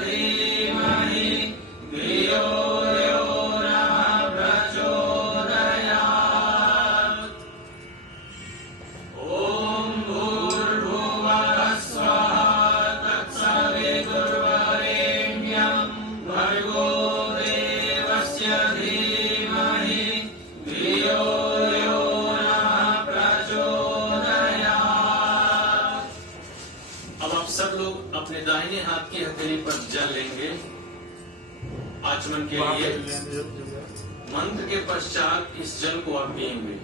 धीमहि धियो यो नः प्रचोदयात्। ॐ भूर्भुवः स्वः तत्सवितुर्वरेण्यं भर्गो देवस्य धीमहि धियो यो नः प्रचोदयात्। अब आप सब लोग अपने दाहिने हाथ की हथेली पर जल लेंगे आचमन के लिए। मंत्र के पश्चात इस जल को आप पिएंगे।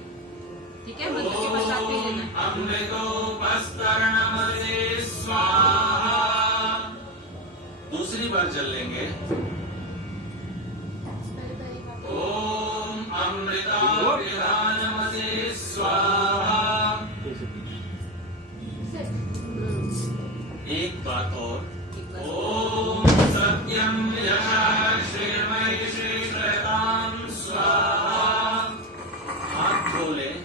ठीक है, मंत्र के पश्चात पी लेना। अमृतोपस्तरणमसे स्वाहा। दूसरी बार जल लेंगे। ओम अमृताभिधानमसे स्वाहा। एक बात और, ओम सत्यम यशः श्रीमय श्रीश्रतां स्वाहा। हाथ धो लें।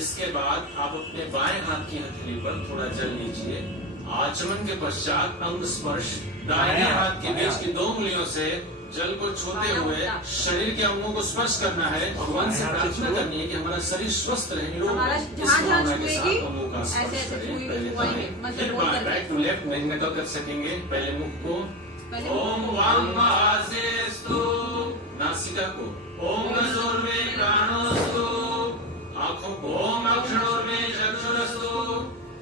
इसके बाद आप अपने बाएं हाथ की हथेली पर थोड़ा जल लीजिए। आचमन के पश्चात अंग स्पर्श दाहिने हाथ के बीच की 2 उंगलियों से जल को छूते हुए शरीर के अंगों को स्पर्श करना है। भगवान से प्रार्थना करनी है कि हमारा शरीर स्वस्थ रहे, निरोग रहे। इस भावना के साथ अंगों का स्पर्श करें। पहले फिर बैक टू लेफ्ट में नकल कर सकेंगे। पहले मुख को ओम वाम महासेस्तु, नासिका को ओम गसोर्मे प्राणोस्तु, आंखों को ओम अक्षणोर्मे चक्षुरस्तु,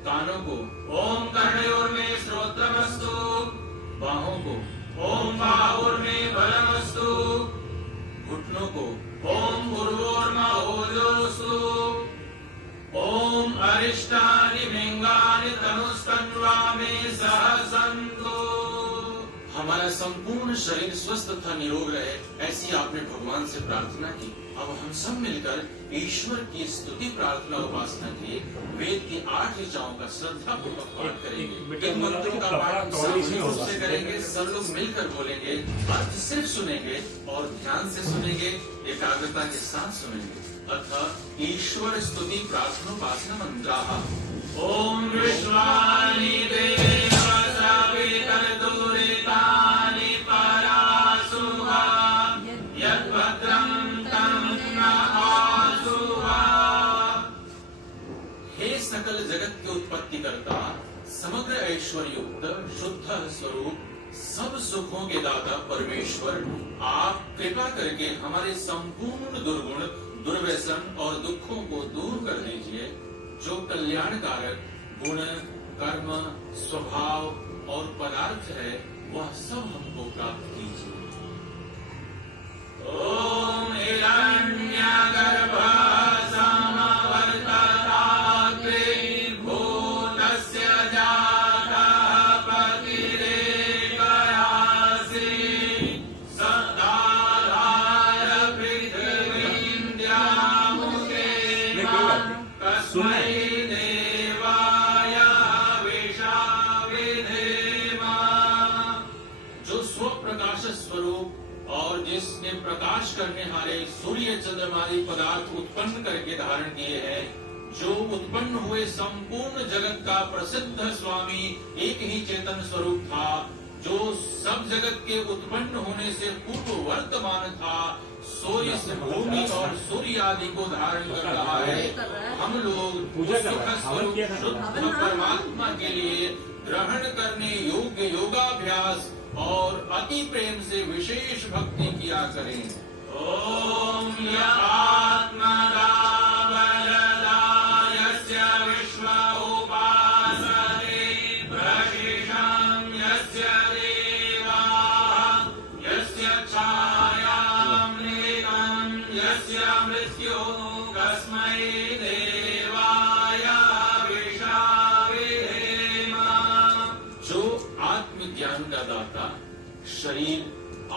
कानों को ओम कर्णयोर्मे श्रोत्रमस्तु, बाहों को ओम बाहुर्मे बलमस्तु, घुटनों को ओम भूर्भुवः ओजोस्तु, ओम अरिष्टानि मिंगानि तनुस्तन्वामे सहसन्तु। हमारा संपूर्ण शरीर स्वस्थ तथा निरोग रहे, ऐसी आपने भगवान से प्रार्थना की। अब हम सब मिलकर ईश्वर की स्तुति प्रार्थना उपासना के वेद की 8 ऋचाओं का श्रद्धा पूर्वक पाठ करेंगे। इन मंत्रों का पाठ हम सामूहिक रूप से करेंगे। सब लोग मिलकर बोलेंगे, अर्थ सिर्फ सुनेंगे और ध्यान से सुनेंगे, एकाग्रता के साथ सुनेंगे। अतः ईश्वर स्तुति प्रार्थनोपासना मंत्राः। ओम विश्वानि देव सवितर्दुरितानि परासुहा यद्भद्रं तं नआसुहा। हे सकल जगत के उत्पत्ति करता, समग्र ऐश्वर्युक्त शुद्ध स्वरूप, सब सुखों के दाता परमेश्वर, आप कृपा करके हमारे संपूर्ण दुर्गुण, दुर्व्यसन और दुखों को दूर कर दीजिए। जो कल्याणकारक गुण, कर्म, स्वभाव और पदार्थ है, वह सब हमको प्राप्त कीजिए। ओम हिरण्यगर्भः समवर्तताग्रे भूतस्य जातः पतिरेकयासि सदाधार पृथिवीं द्यामुके तस्मै देवाय विषाविधेम। जो स्वप्रकाश स्वरूप और जिसने प्रकाश करने हारे सूर्य चंद्रमादि पदार्थ उत्पन्न करके धारण किए हैं, जो उत्पन्न हुए संपूर्ण जगत का प्रसिद्ध स्वामी एक ही चेतन स्वरूप था, जो सब जगत के उत्पन्न होने से पूर्व वर्तमान था, सो इस भूमि और सूर्य आदि को धारण कर रहा है। हम लोग सुख स्वरूप शुद्ध परमात्मा के लिए ग्रहण करने योग्य योगाभ्यास और अति प्रेम से विशेष भक्ति किया करें। ओम आत्मदा बलदा यस्य विश्व उपासते प्रशिषं यस्य देवाः यस्य छायामृतं यस्य मृत्युः तस्मै देवाय विषाविधेम। जो आत्मज्ञान का दाता, शरीर,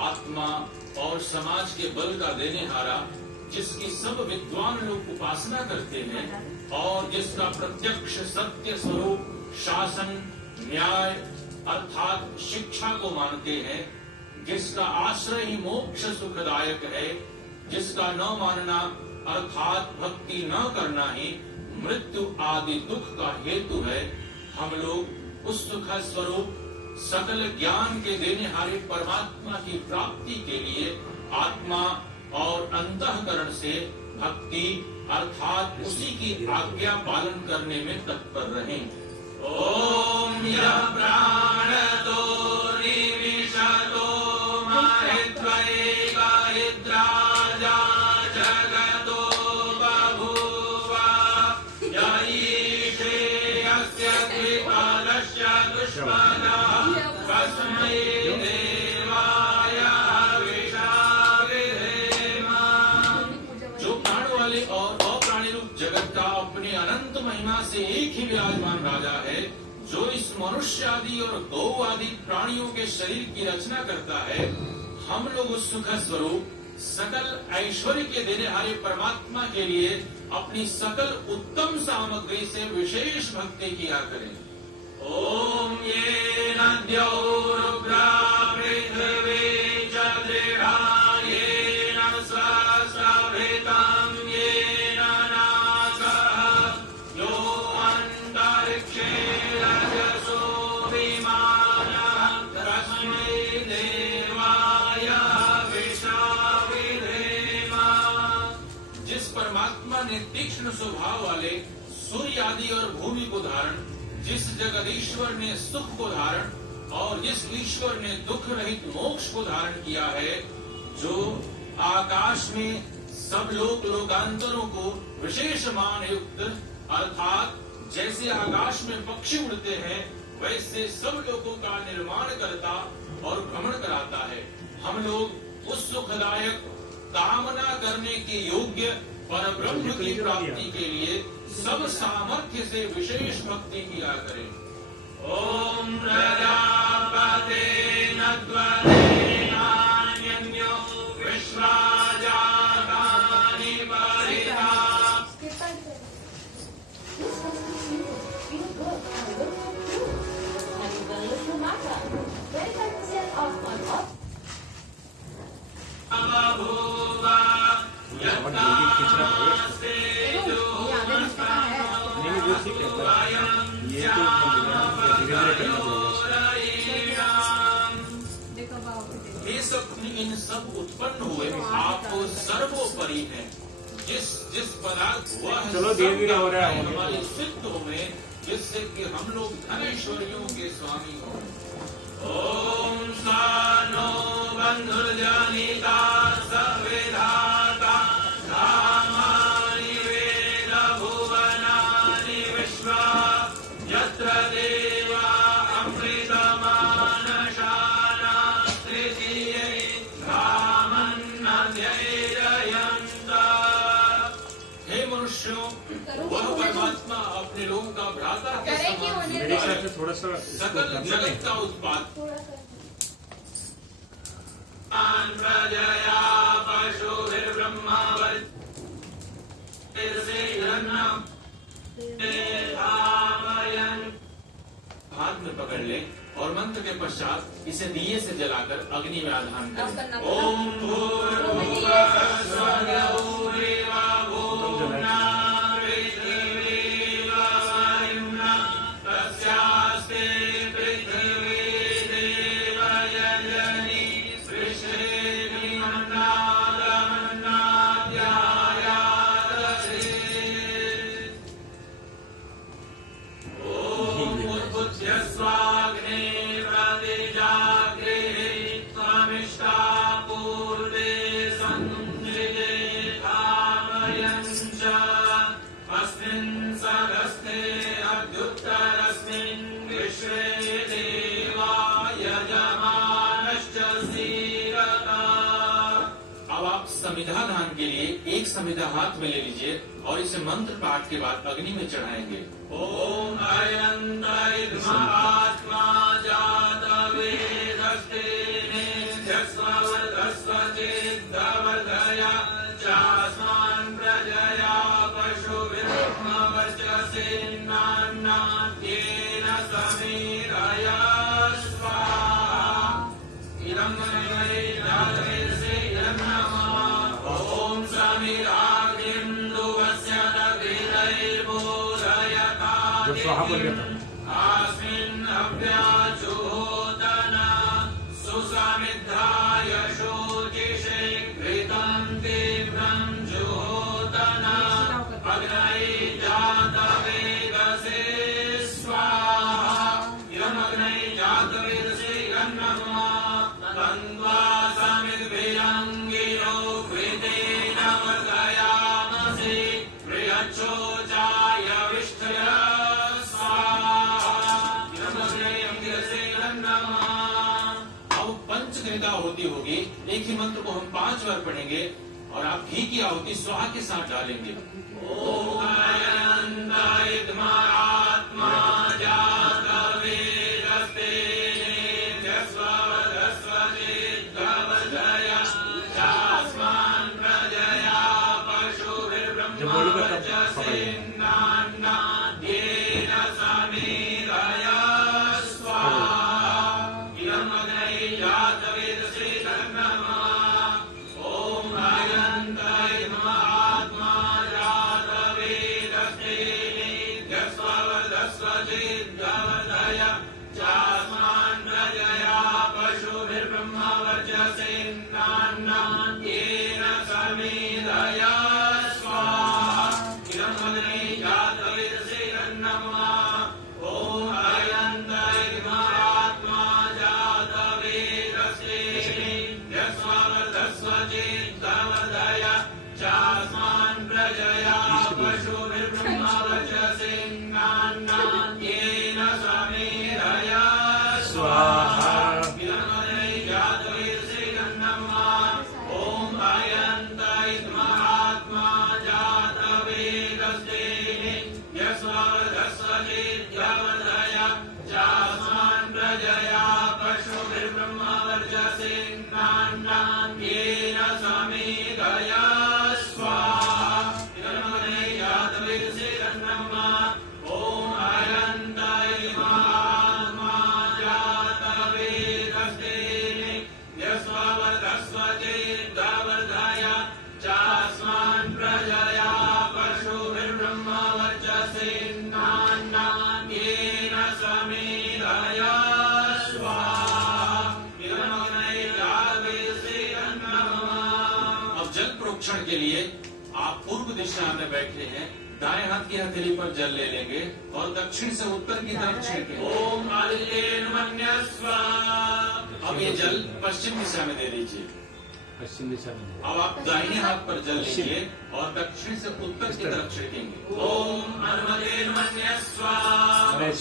आत्मा और समाज के बल का देने हारा, जिसकी सब विद्वान लोग उपासना करते हैं और जिसका प्रत्यक्ष सत्य स्वरूप शासन, न्याय अर्थात शिक्षा को मानते हैं, जिसका आश्रय ही मोक्ष सुखदायक है, जिसका न मानना अर्थात भक्ति न करना ही मृत्यु आदि दुख का हेतु है, हम लोग उस सुख स्वरूप सकल ज्ञान के देनेहारे परमात्मा की प्राप्ति के लिए आत्मा और अंतःकरण से भक्ति अर्थात उसी की आज्ञा पालन करने में तत्पर रहें। ओम यः प्राणतो निविशतो माहित्वैका इद्राजा जगतो बभूव य ईशे यस्य कृपालस्य दुष्मनः कस्मै देवाय और अप्राणी रूप जगत का अपने अनंत महिमा से एक ही विराजमान राजा है, जो इस मनुष्य आदि और गौ आदि प्राणियों के शरीर की रचना करता है। हम लोग उस सुख स्वरूप सकल ऐश्वर्य के देनेहारे परमात्मा के लिए अपनी सकल उत्तम सामग्री से विशेष भक्ति किया करें। ओम ये नद्यो रुद्रा पृथ्वी च दृढ़ा येन स्वस्रभितं येन नासः यो अन्तरिक्षे रजसो विमानः तस्मै देवाय विशाविधेम। जिस परमात्मा ने तीक्ष्ण स्वभाव वाले सूर्य आदि और भूमि को धारण, जिस जगदीश्वर ने सुख को धारण और जिस ईश्वर ने दुख रहित मोक्ष को धारण किया है, जो आकाश में सब लोकांतरों को विशेष मान युक्त अर्थात जैसे आकाश में पक्षी उड़ते हैं वैसे सब लोगों का निर्माण करता और भ्रमण कराता है। हम लोग उस सुखदायक कामना करने के योग्य पर ब्रह्म की प्राप्ति के लिए सब सामर्थ्य से विशेष भक्ति किया करें। ओम प्रजापते नान्यो विश्वाजातानि परिता। ये सब इन सब उत्पन्न हुए आप सर्वोपरि हैं। जिस पदार्थ वह चलो धीरे हो रहा है हमारे सिद्ध हुए, जिससे कि हम लोग धनैश्वर्यों के स्वामी हों। ओम सानो बंधुर्जनिता सविधाता धामानि वेद भुवनानि विश्वा यत्र देवा अमृतमानशाना तृतीये धामन्नध्ययन्त। हे मनुष्यों, वह परमात्मा अपने लोगों का भ्राता के समान मेरे हिसाब से थोड़ा सा सकल जगत का उत्पाद प्रजया पशुभिर्ब्रह्मा हाथ में पकड़ ले और मंत्र के पश्चात इसे दिए से जलाकर अग्नि में आधान करें। ओम भूर्भुवः स्वः समिधा दान के लिए एक समिधा हाथ में ले लीजिए और इसे मंत्र पाठ के बाद अग्नि में चढ़ाएंगे। ओम आत्मा जात वेदस्ते निध्यस्ववर्धस्वचिद्वर्धया चास्मान् प्रजया पशुभिर्ब्रह्मवर्चसेनान्नाद्येन समीरया स्वाहा। इदं जब स्वाहा बोल गया था अस्मिन् अव्याजुहोदन सुसमिद्धाय शोचिषे घृतं तीव्रं जुहोदन अग्नये जातवेदसे स्वाहा इदमग्नये जातवेदसे नमः तन्वा समिद्भिरङ्गिरो घृतेन वर्धयामसि बृहच्छोचाय विष्ठय स्वाहा इदमग्नये अंगिरसे नमः। अब पंचक्रिया आहुति होगी, एक ही मंत्र को हम 5 बार पढ़ेंगे और आप घी की आहुति स्वाहा के साथ डालेंगे। ओम अनंताय आत्मा जातवेदस्ते जस्वदस्वजिद्गवदय जास्मान् प्रजया पशुभिर्ब्रह्मवर्चसेन्नान्नाद्येन समीरय स्वाहा इदमग्नये जातवेदसे नमः। ओम अनंताय आत्मा जातवेदस्ते जस्वदस्वजिद्गवदय जास्मान् प्रजया पशुभिर्ब्रह्मवर्चसेन्नान्नाद्येन समीरय स्वाहा इदमग्नये जातवेदसे नमः। ओम अनंताय आत्मा जातवेदस्ते जस्वदस्वजिद्गवदय जास्मान् प्रजया पशुभिर्ब्रह्मवर्चसेन्नान्नाद्येन समीरय स्वाहा इदमग्नये जातवेदसे नमः। ओम अनंताय आत्मा जातवेदस्ते जस्वदस्वजिद्गवदय जास्मान् प्रजया पशुभिर्ब्रह्मवर्चसेन्नान्नाद्येन समीरय स्वाहा इदमग्नये जातवेदसे नमः। ओम अनंताय आत्मा जातवेदस्ते जस्वदस्वजिद्गवदय जास्मान् प्रजया पशुभिर्ब्रह्मवर्चसेन्नान्नाद्येन समीरय स्वाहा इदमग्नये जातवेदसे नमः। अब जल प्रोक्षण के लिए आप पूर्व दिशा में बैठे हैं, दाएं हाथ की हथेली पर जल ले लेंगे और दक्षिण से उत्तर की तरफ छिड़केंगे। ओम आदित्येन मन्यस्व। अब ये जल पश्चिम दिशा में दे दीजिए। पश्चिम दिशा में अब आप दाहिने हाथ पर जल लीजिए और दक्षिण से उत्तर की तरफ छिड़केंगे। ओम अनुमतेन मन्यस्व।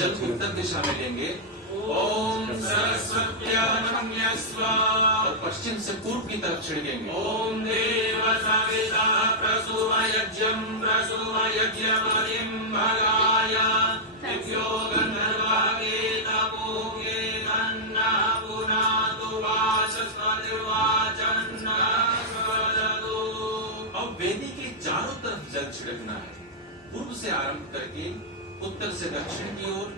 जल उत्तर दिशा में लेंगे। ओम सरस्वत्याय मन्यस्व। और पश्चिम से पूर्व की तरफ छिड़केंगे। ओम देव सविता प्रसूवयज्ञं प्रसूवयज्ञमतिं भगाय दिव्यो गन्धर्वागे तपोगे गन्नः पुनातु वाचस्पतिर्वाचन्नः स्वदतु। अब वेदी के चारों तरफ जल छिड़कना है, पूर्व से आरंभ करके उत्तर से दक्षिण की ओर,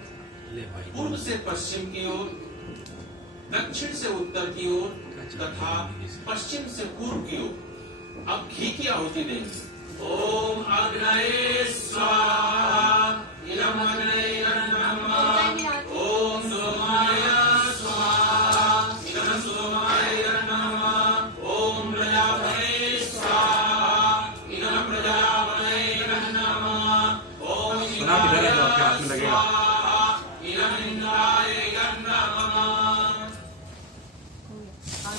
पूर्व से पश्चिम की ओर, दक्षिण से उत्तर की ओर तथा पश्चिम से पूर्व की ओर। अब घी की आहुति देंगे। ओम अग्नये स्वाहा इदमग्नये नमः। ओम सोमाय स्वाहा इदं सोमाय नमः। ओम प्रजापतये स्वाहा इदं प्रजापतये नमः। ओम इधर है तो आपके हाथ में लगेगा।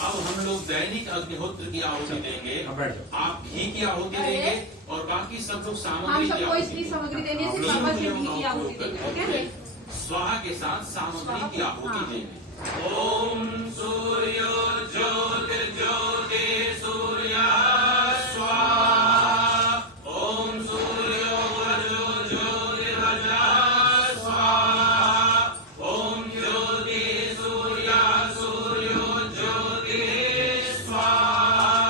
अब हम लोग दैनिक अग्निहोत्र की आहुति देंगे। आप घी की आहुति देंगे और बाकी सब लोग हम सामग्री की सबको आहुति इसकी देंगे। सामग्री देनी है, सिर्फ पापा की घी की आहुति देनी है, ठीक है? स्वाहा के साथ सामग्री की आहुति देंगे। ओम सूर्यो ज्योतिर्ज्योति सूर्य स्वाहा। ओम सूर्यो वजो ज्योतिर्वजा स्वाहा। ओम ज्योति सूर्य सूर्यो ज्योति स्वाहा।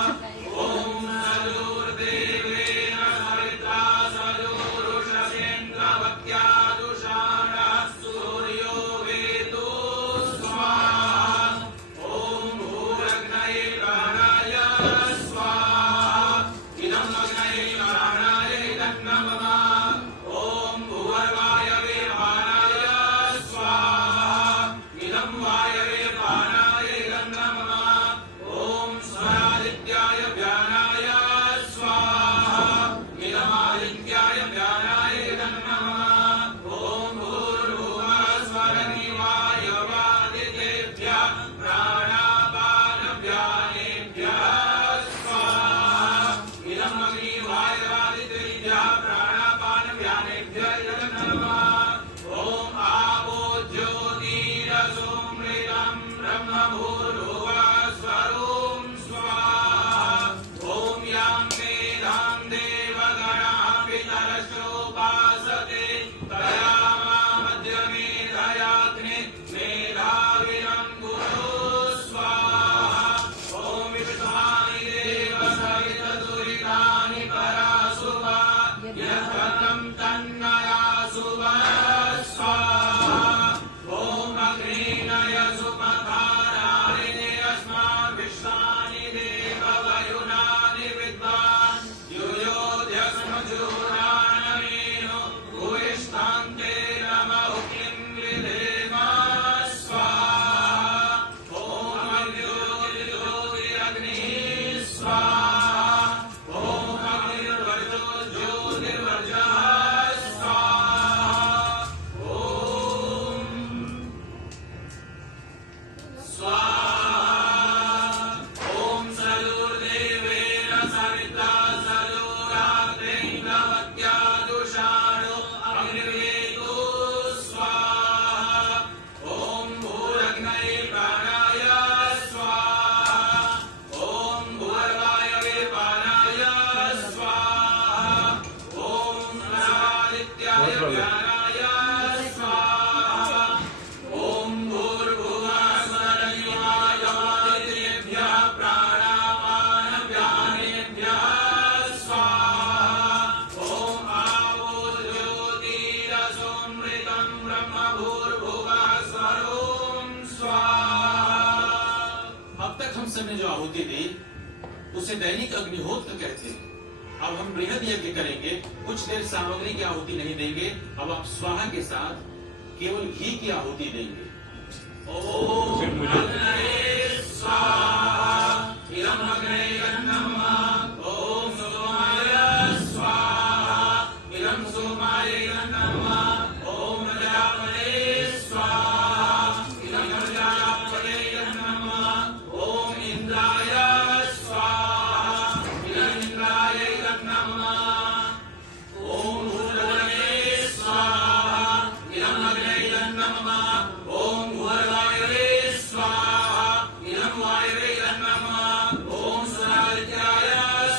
ओम सदुर्देवेन सविता सदुरुषसेन्द्रवत्या दुषाणः सूर्यो वेदो स्वाहा। ओम भूरग्न सब ने जो आहुति दी उसे दैनिक अग्निहोत्र कहते हैं। अब हम बृहद यज्ञ करेंगे, कुछ देर सामग्री की आहुति नहीं देंगे। अब आप स्वाहा के साथ केवल घी की आहुति देंगे। ओम अग्नये स्वाहा, इदम् अग्नये नमः। ओम सोमाय स्वाहा, इदम् सोमाय नमः। ओम प्रजापतये स्वाहा, इदम् प्रजापतये नमः। ओम इंद्राय स्वाहा, इदम् इंद्राय नमः। ओम भूर्भुवस्सुते स्वाहा, इदम् अग्नये नमः। ओम भूर्वायुवे स्वाहा, इदम् वायुवे नमः। ओम सुरादित्याय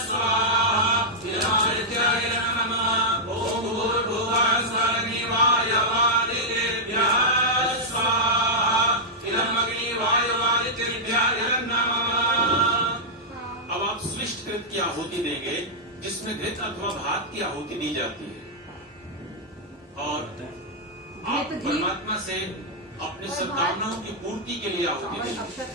स्वाहा, इदम् आदित्याय नमः। ओम भूर्भुवस्सुवाग्निवायवादितेभ्यः स्वाहा, इदम् अग्निवायवादितेभ्यः नमः। अब आप स्विष्ट कृत की आहुति देंगे, जिसमें घृत अथवा भात की आहुति दी जाती है। और आप घृत, घी परमात्मा से अपनी सद्भावनाओं की पूर्ति के लिए आहुति चावल देंगे। अक्षत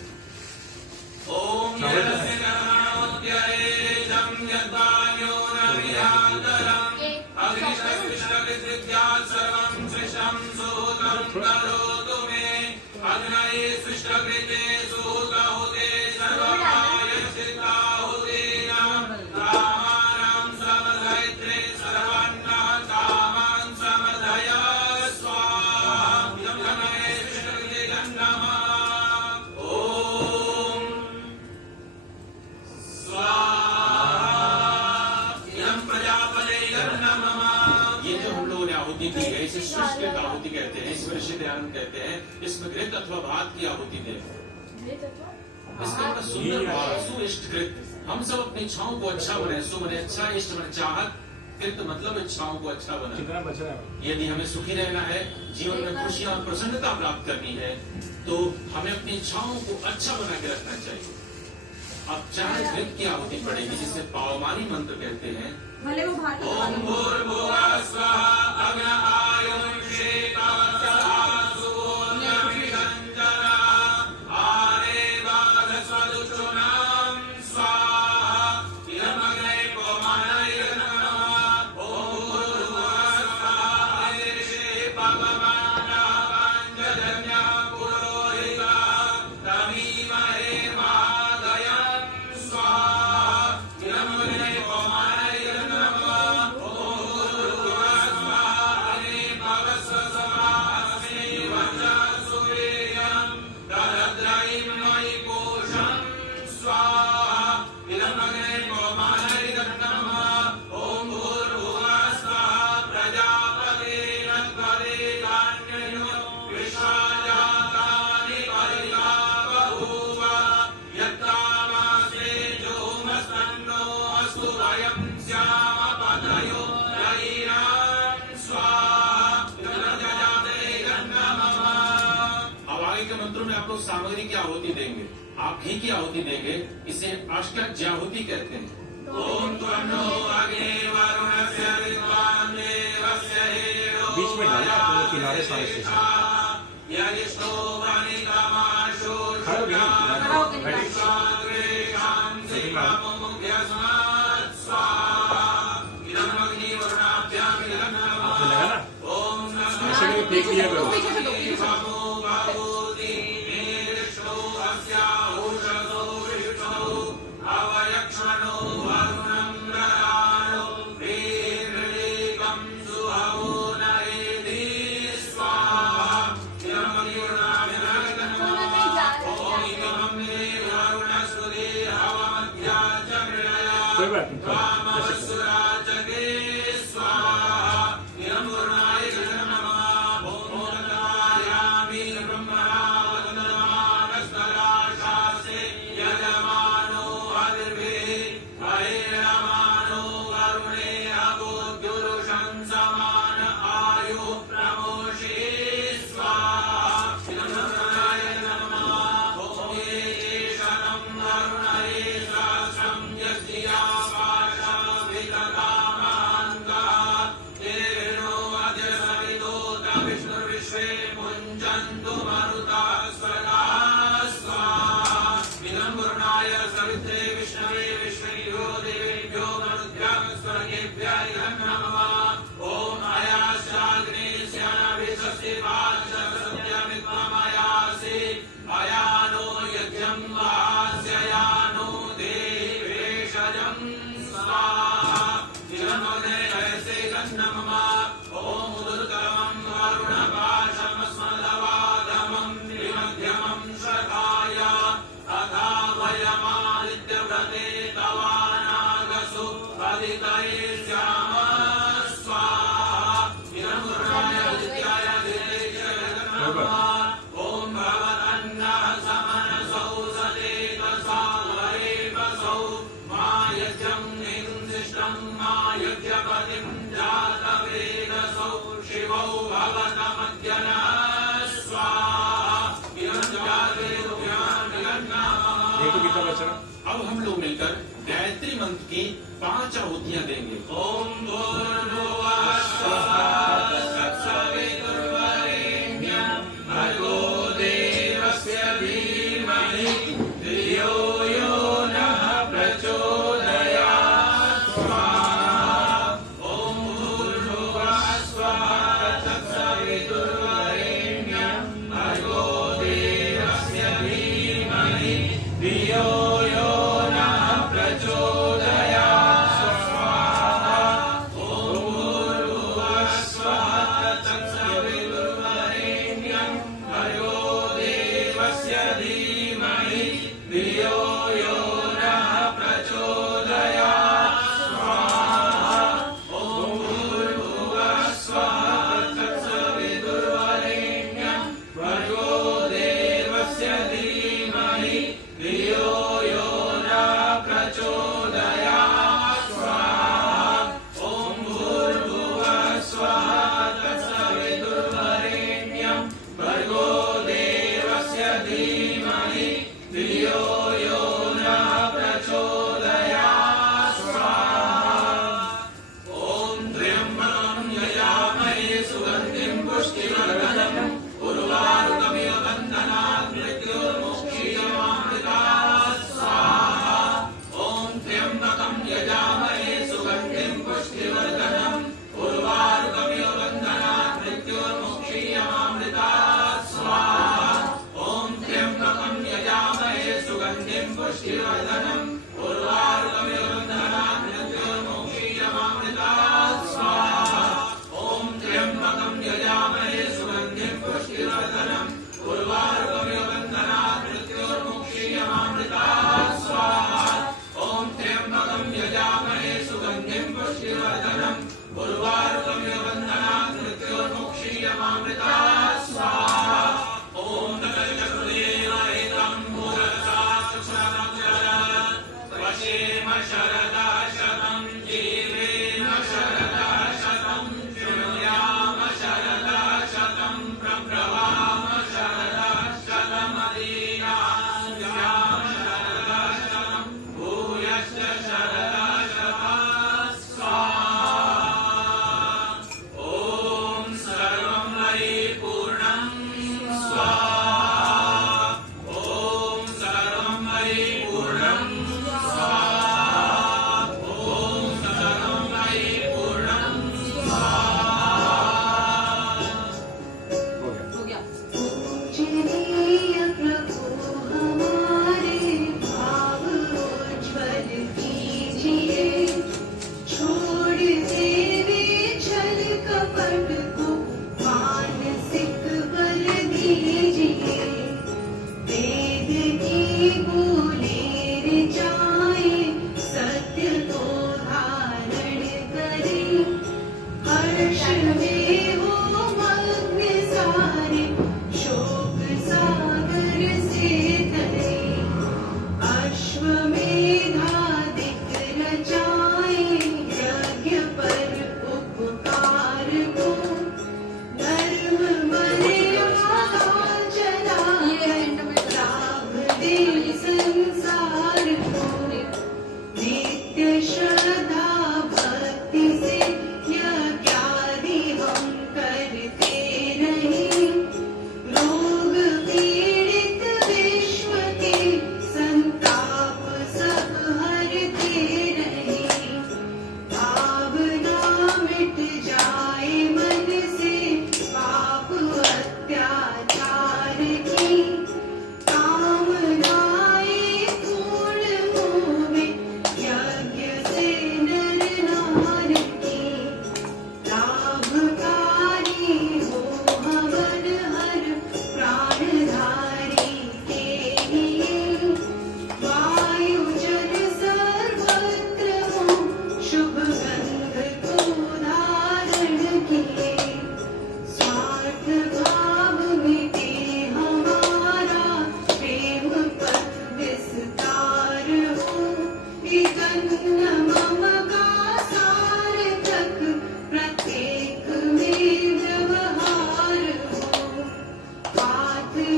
ओम यस्य कर्मणोद्यरेजं यद्वायो न विहातरम् अग्निष्टविष्टकृत्यात् सर्वं सृष्टं सूतं करोतु मे। अग्नये सृष्टकृते सूतहुते सर्वमायश्चित्ताहुतेन कामानां समधयित्रे सर्वान् कामान् समधय स्वाहा, इदम् अग्नये सृष्टकृते नमः। ओम स्वाहा, इदम् प्रजापतये नमः। ये जो हम लोगों ने आहुति दी है, इसे सृष्टि आहुति कहते हैं, ईश्वर से ध्यान कहते हैं। इसमें घृत अथवा भात की आहुति दें। इसका मतलब सुंदर भाव, सुइष्टकृत। हम सब अपनी इच्छाओं को अच्छा बने, सुबने अच्छा, इष्ट बने, चाहत कृत मतलब इच्छाओं को अच्छा बना। कितना बच रहा है? यदि हमें सुखी रहना है, जीवन में खुशियां और प्रसन्नता प्राप्त करनी है, तो हमें अपनी इच्छाओं को अच्छा बना के रखना चाहिए। अब चाहे घृत की आहुति पड़ेगी, जिसे पावमानी मंत्र कहते हैं। भले वो भात ओम भूर्भुवः स्वः अग्न आयुष्ये तवस्सु न्यमिदञ्जना आरे बाधस्वदुषुणां स्वाहा, इदम् अग्नये पवमानये नमः। ओम भूर्भुवः स्वः अग्निर्षे पवमानः पञ्चजन्यः पुरोहितः तमीमहे मादयन् स्वाहा, इदम् अग्नये पवमानये नमः। ओम भूर्भुवः स्वः अग्ने भवस्व समास्मे वचसुरेयम् तदद्रयिं मयि कोशं स्वाहा, इदम् अग्नये पवमानये नमः। ओम भूर्भुवः स्वः प्रजापतेन त्वदेकान्ययो विश्वजातानि परिता बभूव। यत्तामासे जोमस्तन्नो अस्तु वयं स्याम पतयो रयिणां स्वाहा, इदम् प्रजापतये नमः। अब आगे के मंत्रों में आप लोग सामग्री की आहुति देंगे। आप घी की आहुति देंगे, इसे अष्टज्याहुति कहते हैं। ओम त्वन्नो अग्ने वरुणस्य विद्वान् देवस्य हेयो बीच में डाला तो वो किनारे सारे से। यदिष्टो वनितमाशो खड़े हो गए ना? खड़ा होके निकाल। विश्वाग्रेहांसि मुमुख्यस्मात् स्वाहा, इदम् अग्निवरुणाभ्यां इदं आपने नमः। लगा ना? ओम नमः ऐसे करके फेंक दिया करो। पीछे से दो, पीछे से दो। भूति निष्ठो अस्याहुषसो विष्णो अवयक्ष्मणो वरुणं ददानो वीर्येकं सुहवो न एधि स्वाहा, इदम् अग्निवरुणाभ्यां नमः। ओम इमं मे वरुणस्तुते हवमध्या च मृळया कोई बात नहीं, थोड़ा ऐसे करो। वामस्सुराजगे स्वाहा, इदम् वरुणाय नमः। ओम तदायामि ब्रह्मणा वदनमानस्तराशासे यजमानो हविर्भिः अहेरमानो वरुणे अगोद्युरुषं समान आयु प्रमोषे स्वाहा, इदम् वरुणाय नमः। ओम येषनं वरुणये सहस्रं यज्ञया पाशा विदधामान्तः तेनो अद्य सविदोत विष्णुर्विश्वे मुञ्चन्तु मरुतः स्वगाः स्वाहा, इदम् वरुणाय मयासि अयानो यज्ञं वास्ययानो देवेशजं स्वाहा इदमग्ने वयसे गन्नमम ॐ उदुर्करमं वरुणपाशमस्मदवादमं त्रिमध्यमं शखाय तथा वयमादित्यव्रते तवानागसु अदितये स्याम स्वाहा इदमुर्वाय आदित्याय ॐ भवतन्नः समनसौ सदेतसा वरेपसौ मा यज्ञं निंसिष्टं मा यज्ञपतिं जातवेदसौ शिवौ भवतमद्यनः स्वाहा इदं जातवेदुभ्यां एक तो कितना बचा? अब हम लोग मिलकर गायत्री मंत्र की 5 आहुतियां देंगे। ओम भूर्भुवः स्वः तत्सवितुर्वरेण्यं भर्गो देवस्य धीमहि धियो यो नः प्रचोदयात् स्वाहा ओम भूर्भुवः स्वः तत्सवितुर्वरेण्यं भर्गो देवस्य धीमहि धियो यो नः प्रचोदयात् स्वाहा ओम भूर्भुवः स्वः तत्सवितुर्वरेण्यं भर्गो देवस्य धीमहि धियो यो नः प्रचोदयात् स्वाहा ओम भूर्भुवः स्वः तत्सवितुर्वरेण्यं भर्गो देवस्य धीमहि धियो यो नः प्रचोदयात् स्वाहा ओम भूर्भुवः स्वः तत्सवितुर्वरेण्यं भर्गो देवस्य धीमहि धियो यो नः प्रचोदयात् स्वाहा ओम त्र्यंबकं यजामहे सुगन्धिं पुष्टिवर्धनम् उर्वारुकमिव बन्धनात् मृत्युर्मुक्षीयमामृतात् स्वाहा ओम त्र्यंबकं यजामहे सुगन्धिं पुष्टिवर्धनम् उर्वारुकमिव बन्धनात् मृत्युर्मुक्षीयमामृतात् स्वाहा ओम त्र्यंबकं यजामहे सुगन्धिं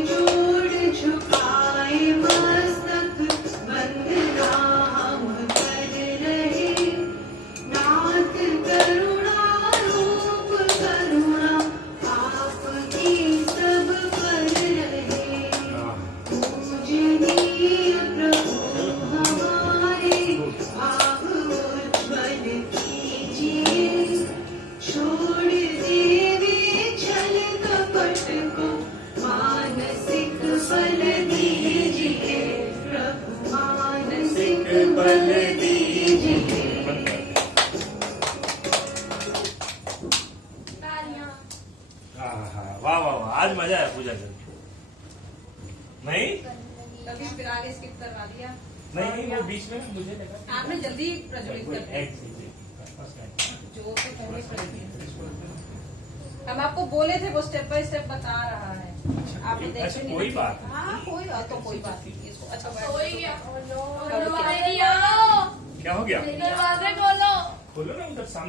जोड़ झुकाए मस्तक वंदना हम कर रहे। नाथ करुणा रूप करुणा आपकी सब पर रहे। पूजनीय प्रभु हमारे भाव उज्ज्वल कीजिए। छोड़ देवे छल कपट को मानसिक बल दीजिए। प्रभु मानसिक बल दीजिए। वाह वाह वाह, आज मजा आया पूजा करके। नहीं कभी फिर आगे स्किप करवा दिया। नहीं वो बीच में मुझे लगा आपने जल्दी प्रज्वलित कर दिया। जो से पहले प्रज्वलित। हम आपको बोले थे वो स्टेप बाय स्टेप बता रहा है। आपने अच्छा, देखे नहीं। कोई बात नहीं। हाँ कोई तो कोई बात नहीं। इसको अच्छा बैठ। क्या हो गया? दरवाजे खोलो। खोलो ना उधर सामने।